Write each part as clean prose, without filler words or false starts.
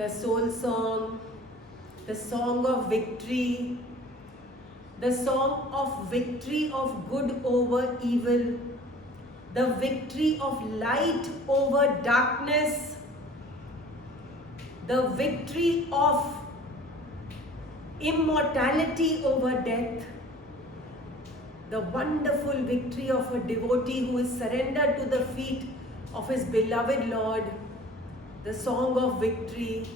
the soul song, the song of victory, the song of victory of good over evil, the victory of light over darkness, the victory of immortality over death, the wonderful victory of a devotee who is surrendered to the feet of his beloved Lord, the song of victory.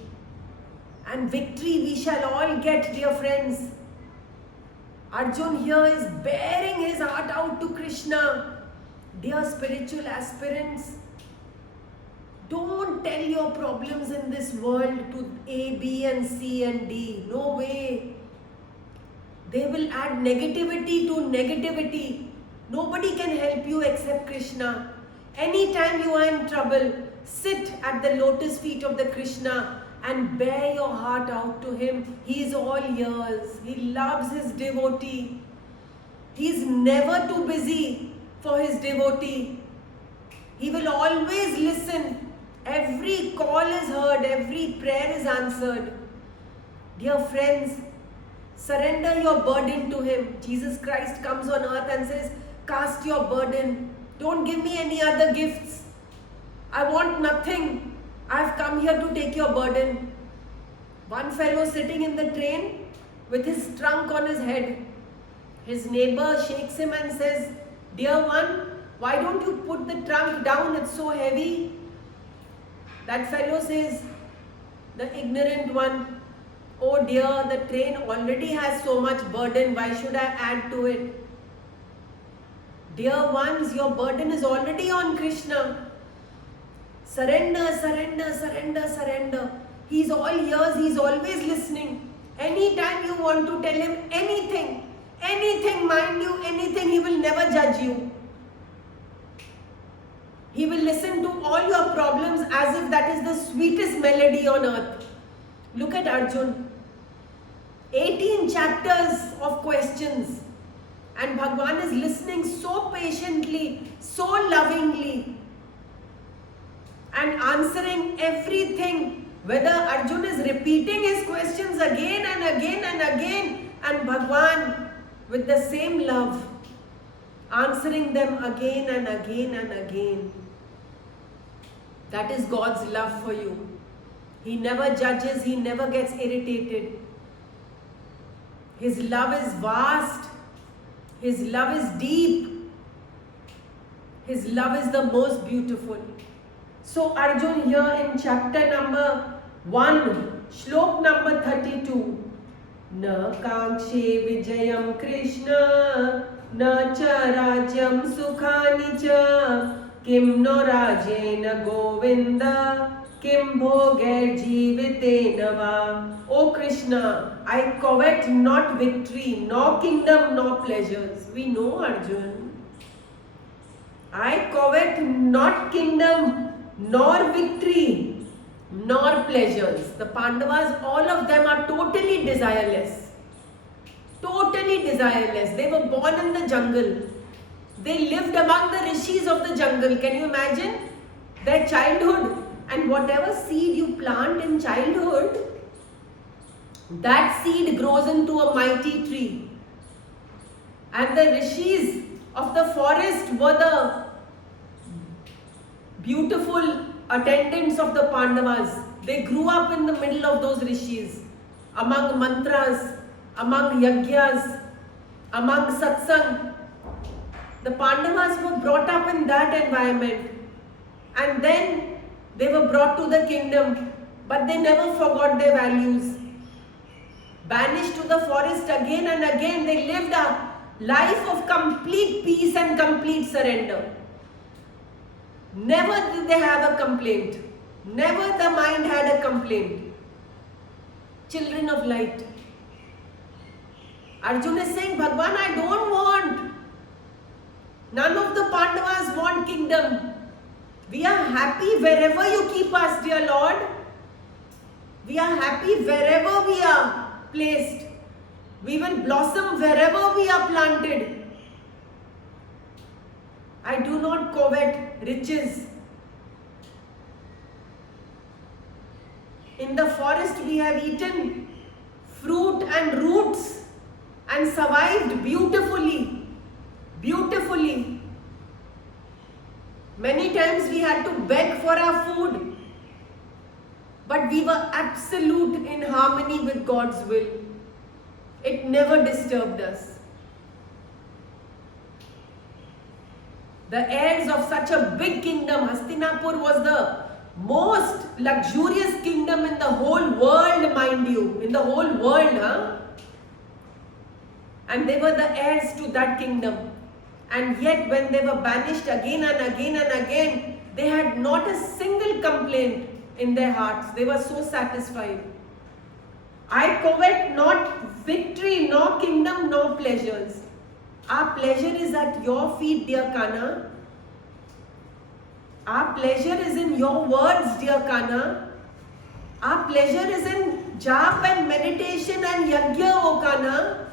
And victory we shall all get, dear friends. Arjun here is bearing his heart out to Krishna. Dear spiritual aspirants, don't tell your problems in this world to A, B and C and D. No way. They will add negativity to negativity. Nobody can help you except Krishna. Anytime you are in trouble, sit at the lotus feet of the Krishna and bear your heart out to him. He is all ears. He loves his devotee. He is never too busy for his devotee. He will always listen. Every call is heard. Every prayer is answered. Dear friends, surrender your burden to him. Jesus Christ comes on earth and says, cast your burden. Don't give me any other gifts. I want nothing. I've come here to take your burden. One fellow sitting in the train with his trunk on his head. His neighbor shakes him and says, dear one, why don't you put the trunk down? It's so heavy. That fellow says, the ignorant one, oh dear, the train already has so much burden. Why should I add to it? Dear ones, your burden is already on Krishna. Surrender, surrender, surrender, surrender. He's all ears, he's always listening. Anytime you want to tell him anything, mind you, anything, he will never judge you. He will listen to all your problems as if that is the sweetest melody on earth. Look at Arjun. 18 chapters of questions. And Bhagwan is listening so patiently, so lovingly, and answering everything. Whether Arjun is repeating his questions again and again and again, and Bhagwan with the same love, answering them again and again and again. That is God's love for you. He never judges, he never gets irritated. His love is vast. His love is deep. His love is the most beautiful. So Arjun here in chapter number 1, shlok number 32. Na kankshe vijayam Krishna, na cha rajyam sukhani cha, kim no rajena govinda, kim bhoger jivitena va. O Krishna, I covet not victory, nor kingdom, nor pleasures. We know, Arjun. I covet not kingdom, nor victory, nor pleasures. The Pandavas, all of them are totally desireless. Totally desireless. They were born in the jungle. They lived among the rishis of the jungle. Can you imagine? Their childhood. And whatever seed you plant in childhood, that seed grows into a mighty tree. And the rishis of the forest were the beautiful attendants of the Pandavas. They grew up in the middle of those rishis, among mantras, among yagyas, among satsang. The Pandavas were brought up in that environment. And then they were brought to the kingdom, but they never forgot their values. Banished to the forest again and again, they lived a life of complete peace and complete surrender. Never did they have a complaint. Never the mind had a complaint. Children of light. Arjun is saying, Bhagwan, I don't want. None of the Pandavas want kingdom. We are happy wherever you keep us, dear Lord. We are happy wherever we are placed. We will blossom wherever we are planted. I do not covet riches. In the forest we have eaten fruit and roots and survived beautifully. Beautifully. Many times we had to beg for our food. But we were absolute in harmony with God's will. It never disturbed us. The heirs of such a big kingdom, Hastinapur was the most luxurious kingdom in the whole world, mind you. In the whole world, And they were the heirs to that kingdom. And yet when they were banished again and again and again, they had not a single complaint in their hearts. They were so satisfied. I covet not victory, nor kingdom, nor pleasures. Our pleasure is at your feet, dear Kana. Our pleasure is in your words, dear Kana. Our pleasure is in jap and meditation and yajna, O Kana.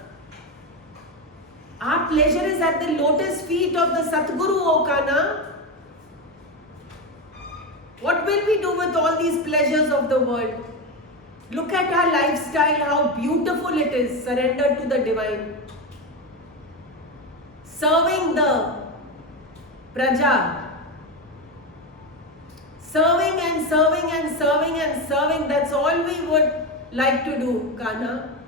Our pleasure is at the lotus feet of the Satguru, O Kana. What will we do with all these pleasures of the world? Look at our lifestyle, how beautiful it is, surrendered to the divine. Serving the praja. Serving and serving and serving and serving, that's all we would like to do, Kana.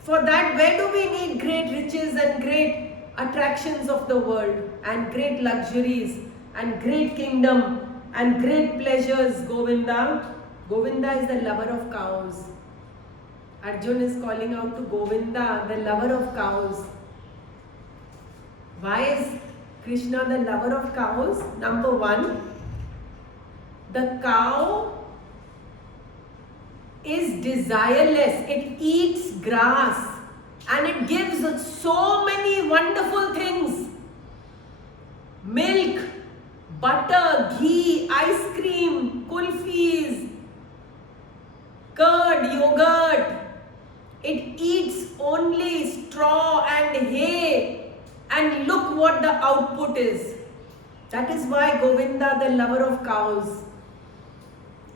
For that, where do we need great riches and great attractions of the world and great luxuries and great kingdom and great pleasures, Govinda? Govinda is the lover of cows. Arjun is calling out to Govinda, the lover of cows. Why is Krishna the lover of cows? Number one, the cow is desireless. It eats grass and it gives so many wonderful things. Milk, butter, ghee, ice cream, kulfis, curd, yogurt. It eats only straw and hay, and look what the output is. That is why Govinda, the lover of cows.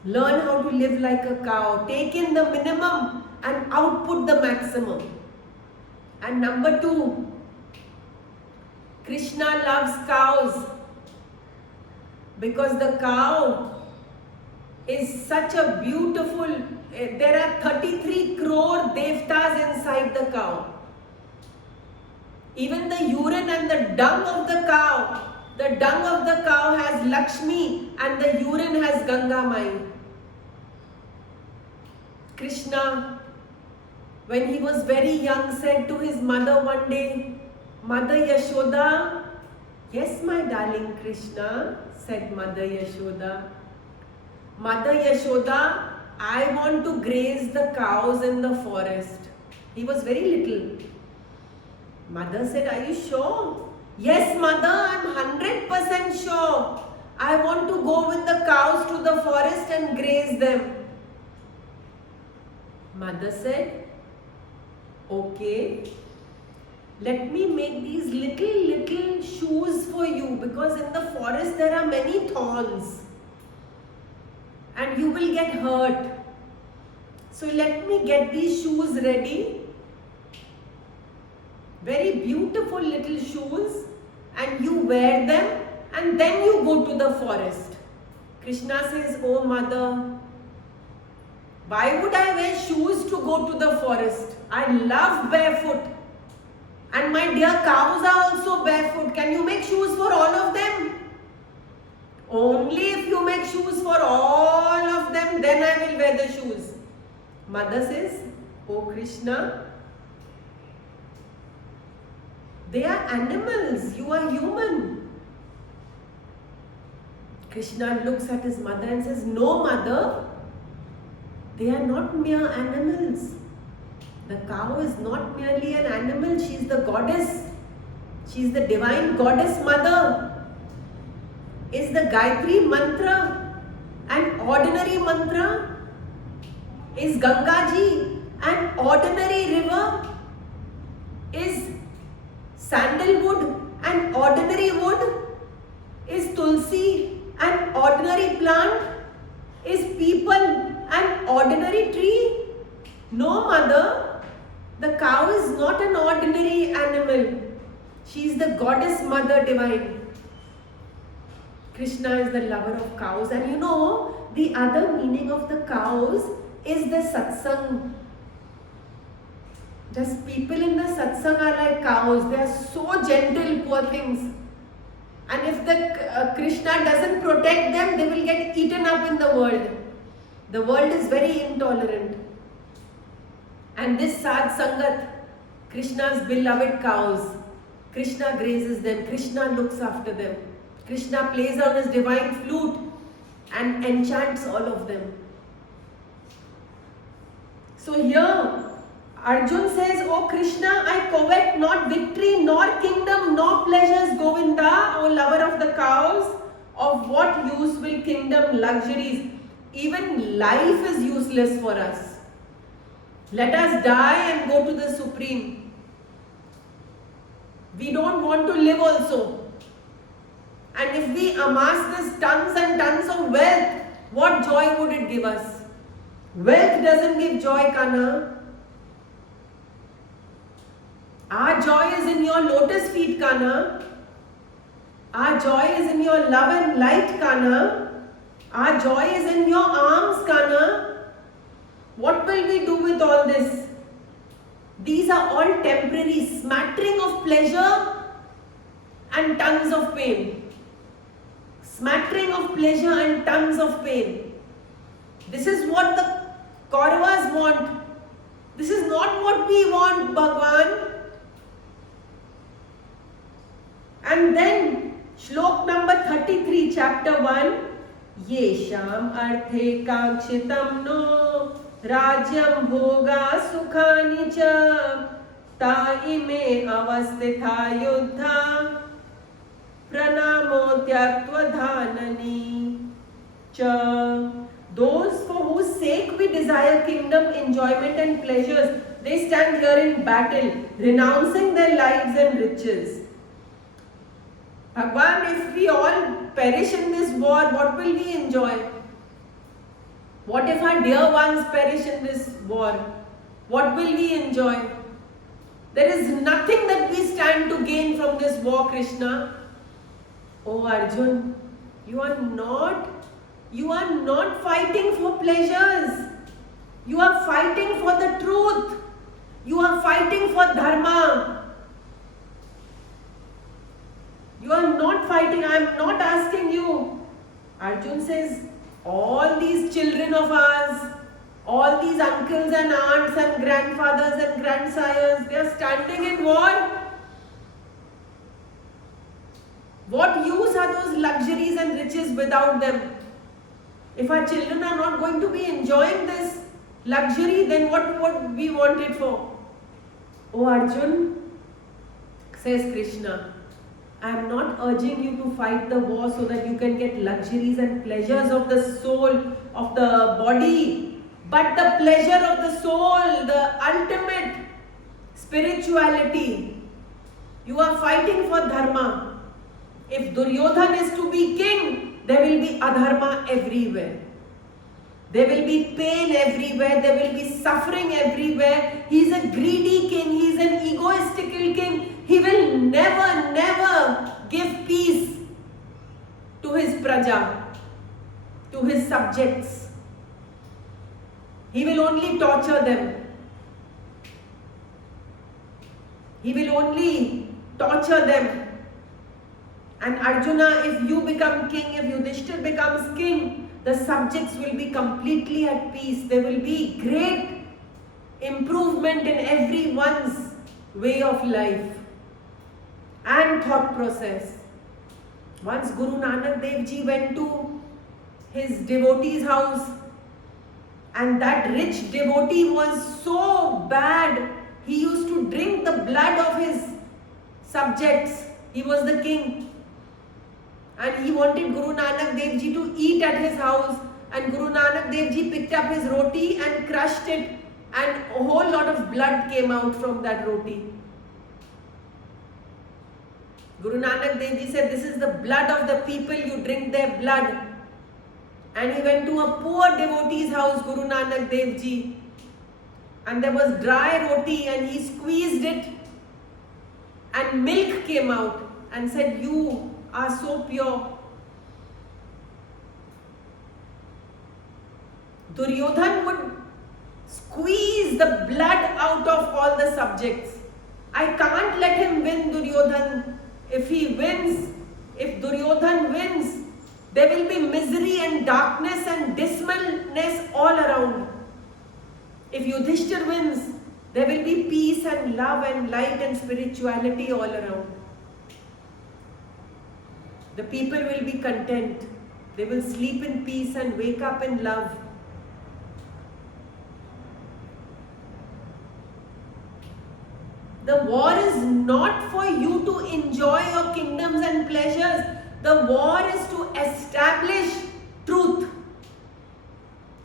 Learn how to live like a cow. Take in the minimum and output the maximum. And number two, Krishna loves cows because the cow is such a beautiful, there are 33 crore devtas inside the cow. Even the urine and the dung of the cow has Lakshmi and the urine has Ganga Mai. Krishna, when he was very young, said to his mother one day, Mother Yashoda, yes, my darling Krishna, said Mother Yashoda. Mother Yashoda, I want to graze the cows in the forest. He was very little. Mother said, are you sure? Yes, Mother, I'm 100% sure. I want to go with the cows to the forest and graze them. Mother said, okay, let me make these little shoes for you, because in the forest there are many thorns and you will get hurt. So let me get these shoes ready. Very beautiful little shoes, and you wear them and then you go to the forest. Krishna says, oh Mother, why would I wear shoes to go to the forest? I love barefoot. And my dear cows are also barefoot. Can you make shoes for all of them? Only if you make shoes for all of them, then I will wear the shoes. Mother says, oh Krishna, they are animals, you are human. Krishna looks at his mother and says, no Mother, they are not mere animals. The cow is not merely an animal, she is the goddess. She is the divine goddess mother. Is the Gayatri mantra an ordinary mantra? Is Gangaji an ordinary river? Is sandalwood an ordinary wood? Is Tulsi an ordinary plant? Is people an ordinary tree? No, mother. The cow is not an ordinary animal. She is the goddess mother divine. Krishna is the lover of cows. And you know, the other meaning of the cows is the satsang. Just people in the satsang are like cows. They are so gentle, poor things. And if the Krishna doesn't protect them, they will get eaten up in the world. The world is very intolerant. And this Sad Sangat, Krishna's beloved cows, Krishna grazes them, Krishna looks after them. Krishna plays on his divine flute and enchants all of them. So here, Arjun says, "O Krishna, I covet not victory, nor kingdom, nor pleasures, Govinda, O lover of the cows. Of what use will kingdom, luxuries? Even life is useless for us. Let us die and go to the Supreme. We don't want to live also. And if we amass this tons and tons of wealth, what joy would it give us? Wealth doesn't give joy, Kana. Our joy is in your lotus feet, Kana. Our joy is in your love and light, Kana. Our joy is in your arms, Kana. What will we do with all this? These are all temporary, smattering of pleasure and tons of pain. Smattering of pleasure and tons of pain. This is what the Kauravas want. This is not what we want, Bhagwan. And then, Shlok number 33, chapter 1. Yesham arthe kakshitam no Rajyam bhoga sukhani cha taime avastitha yuddha pranamo tyaktva dhanani cha. Those for whose sake we desire kingdom, enjoyment and pleasures, they stand here in battle, renouncing their lives and riches. Bhagwan, if we all perish in this war, what will we enjoy? What if our dear ones perish in this war? What will we enjoy? There is nothing that we stand to gain from this war, Krishna. Oh Arjun, you are not fighting for pleasures. You are fighting for the truth. You are fighting for dharma. You are not fighting. I am not asking you. Arjun says, all these children of ours, all these uncles and aunts and grandfathers and grandsires, they are standing in war. What use are those luxuries and riches without them? If our children are not going to be enjoying this luxury, then what would we want it for? Oh Arjun, says Krishna, I am not urging you to fight the war so that you can get luxuries and pleasures of the soul, of the body, but the pleasure of the soul, the ultimate spirituality. You are fighting for dharma. If Duryodhan is to be king, there will be adharma everywhere. There will be pain everywhere. There will be suffering everywhere. He is a greedy king. He is an egoistical king. He will never give peace to his praja, to his subjects. He will only torture them. He will only torture them. And Arjuna, if you become king, if Yudhishthir becomes king, the subjects will be completely at peace. There will be great improvement in everyone's way of life and thought process. Once Guru Nanak Dev Ji went to his devotee's house, and that rich devotee was so bad, he used to drink the blood of his subjects. He was the king. And he wanted Guru Nanak Dev Ji to eat at his house. And Guru Nanak Dev Ji picked up his roti and crushed it. And a whole lot of blood came out from that roti. Guru Nanak Dev Ji said, this is the blood of the people, you drink their blood. And he went to a poor devotee's house, Guru Nanak Dev Ji. And there was dry roti and he squeezed it and milk came out and said, "You are so pure." Duryodhan would squeeze the blood out of all the subjects. I can't let him win, Duryodhan. If he wins, if Duryodhan wins, there will be misery and darkness and dismalness all around. If Yudhishthir wins, there will be peace and love and light and spirituality all around. The people will be content. They will sleep in peace and wake up in love. The war is not for you to enjoy your kingdoms and pleasures. The war is to establish truth.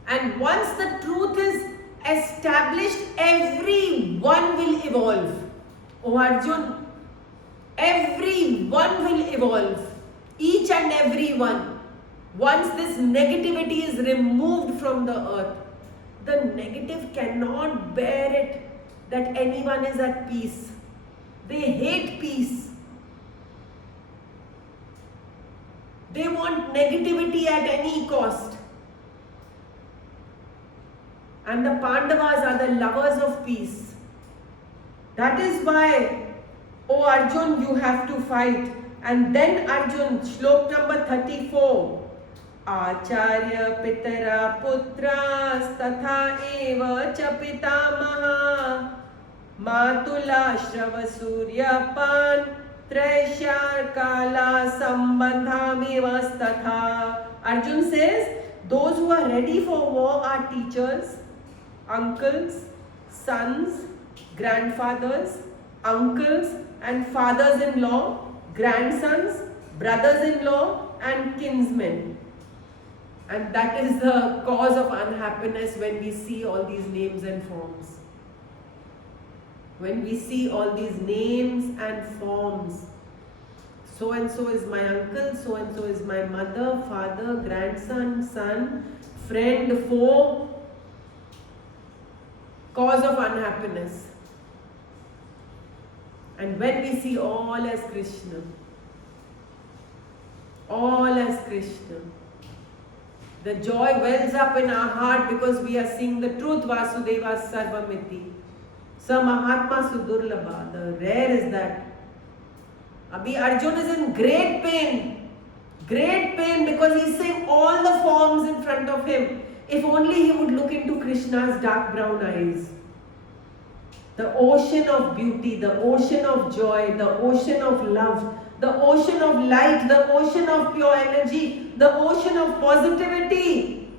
And once the truth is established, everyone will evolve. Oh Arjun, everyone will evolve. Each and every one. Once this negativity is removed from the earth, the negative cannot bear it that anyone is at peace. They hate peace. They want negativity at any cost. And the Pandavas are the lovers of peace. That is why, oh Arjun, you have to fight. And then Arjun, Shlok number 34. Acharya pitara putras tatha eva cha pitamaha matula shrava surya pan traishar kala sambandhamiva statha. Arjun says, those who are ready for war are teachers, uncles, sons, grandfathers, uncles and fathers-in-law, grandsons, brothers-in-law and kinsmen. And that is the cause of unhappiness when we see all these names and forms. When we see all these names and forms. So and so is my uncle, so and so is my mother, father, grandson, son, friend, foe. Cause of unhappiness. And when we see all as Krishna, all as Krishna, the joy wells up in our heart because we are seeing the truth. Vasudeva Sarvamiti. Sa Mahatma Sudurlabha. The rare is that. Abhi Arjun is in great pain. Great pain because he's seeing all the forms in front of him. If only he would look into Krishna's dark brown eyes. The ocean of beauty, the ocean of joy, the ocean of love, the ocean of light, the ocean of pure energy, the ocean of positivity,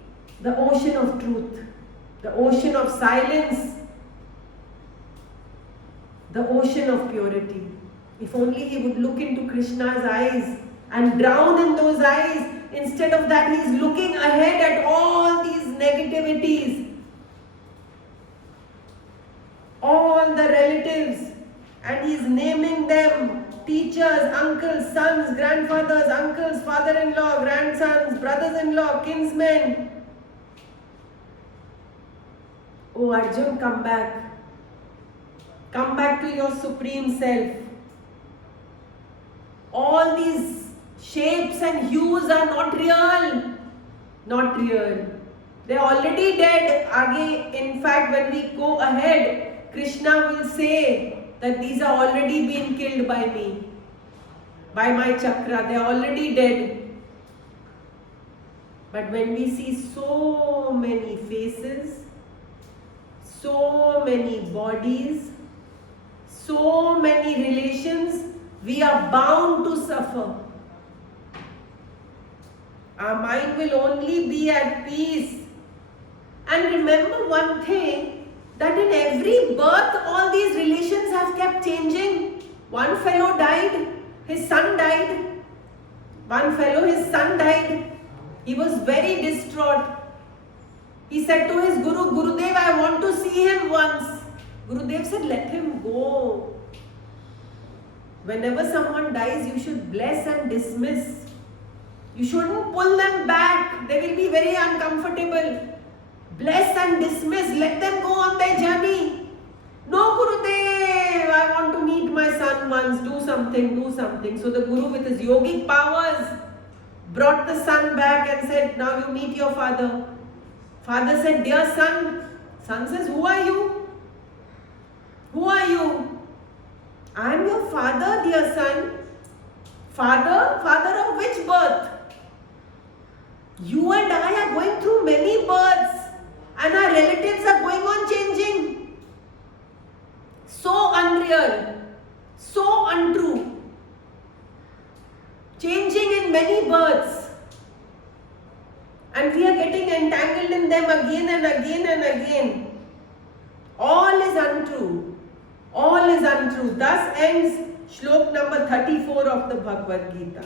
the ocean of truth, the ocean of silence, the ocean of purity. If only he would look into Krishna's eyes and drown in those eyes. Instead of that, he is looking ahead at all these negativities, all the relatives, and he is naming them. Teachers, uncles, sons, grandfathers, uncles, father-in-law, grandsons, brothers-in-law, kinsmen. Oh Arjun, come back. Come back to your supreme self. All these shapes and hues are not real. Not real. They are already dead. Aage, in fact, when we go ahead, Krishna will say that these are already being killed by me, by my chakra. They are already dead. But when we see so many faces, so many bodies, so many relations, we are bound to suffer. Our mind will only be at peace. And remember one thing, that in every birth all these relations have kept changing. One fellow died, his son died. One fellow, his son died. He was very distraught. He said to his Guru, Gurudev, I want to see him once. Gurudev said, let him go. Whenever someone dies, you should bless and dismiss. You shouldn't pull them back. They will be very uncomfortable. Bless and dismiss. Let them go on their journey. No, Gurudev, I want to meet my son once. Do something, do something. So the Guru with his yogic powers brought the son back and said, now you meet your father. Father said, dear son. Son says, who are you? Who are you? I am your father, dear son. Father? Father of which birth? You and I are going through many births and our relatives are going on changing. So unreal, so untrue. Changing in many births. And we are getting entangled in them again and again and again. All is untrue. All is untrue. Thus ends Shlok number 34 of the Bhagwad Gita.